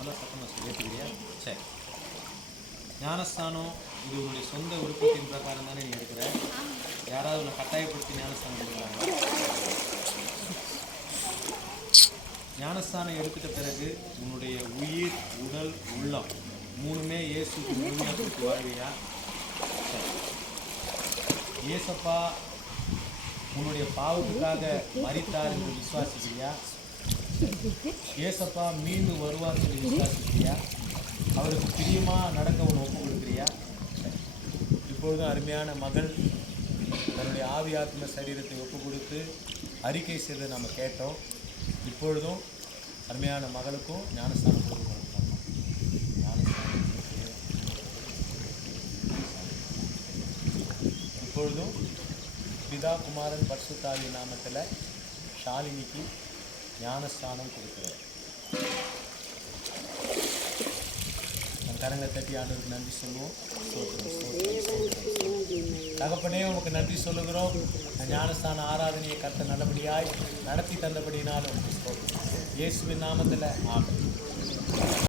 நல்லா சத்தமாக ஏற்றுக்கிறியா சரி. ஞானஸ்தானம் இது உன்னுடைய சொந்த விருப்பத்தின் பிரகாரம் தானே நீ எடுக்கிற? யாராவது உன்னை கட்டாயப்படுத்தி ஞானஸ்தானம் எடுக்கிறாங்க ஞானஸ்தானம் எடுத்துட்ட பிறகு உன்னுடைய உயிர் உடல் உள்ளம் மூணுமே இயேசுக்கு முழுமையாக கொடுத்து வாழ்வியா? சரி. இயேசப்பா உன்னுடைய பாவத்துக்காக மறித்தார் என்று விசுவாசிக்கிறியா? ஏசப்பா மீண்டும் வருவார் சொல்லி விசுவாசிக்கிறியா அவருக்கு பிரியமா நடக்க ஒன்று ஒப்பு கொடுக்குறியா? இப்பொழுதும் அருமையான மகள் தன்னுடைய ஆவி ஆத்ம சரீரத்தை ஒப்பு கொடுத்து அறிக்கை செய்ததை நம்ம கேட்டோம். இப்பொழுதும் அருமையான மகளுக்கும் ஞானஸ்தானம் கொடுக்க இப்பொழுதும் பிதா குமாரன் பரிசுத்தாவி நாமத்தில் ஷாலினிக்கு ஞானஸ்தானம் கொடுக்குறேன் கரங்களை தட்டி ஆண்டவருக்கு நன்றி சொல்லுவோம். தகப்பனே உமக்கு நன்றி சொல்லுகிறோம். ஞானஸ்தான ஆராதனையை கத்த நல்லபடியாய் நடத்தி தந்தபடினாலும் இயேசுவின் நாமத்தில் ஆகும்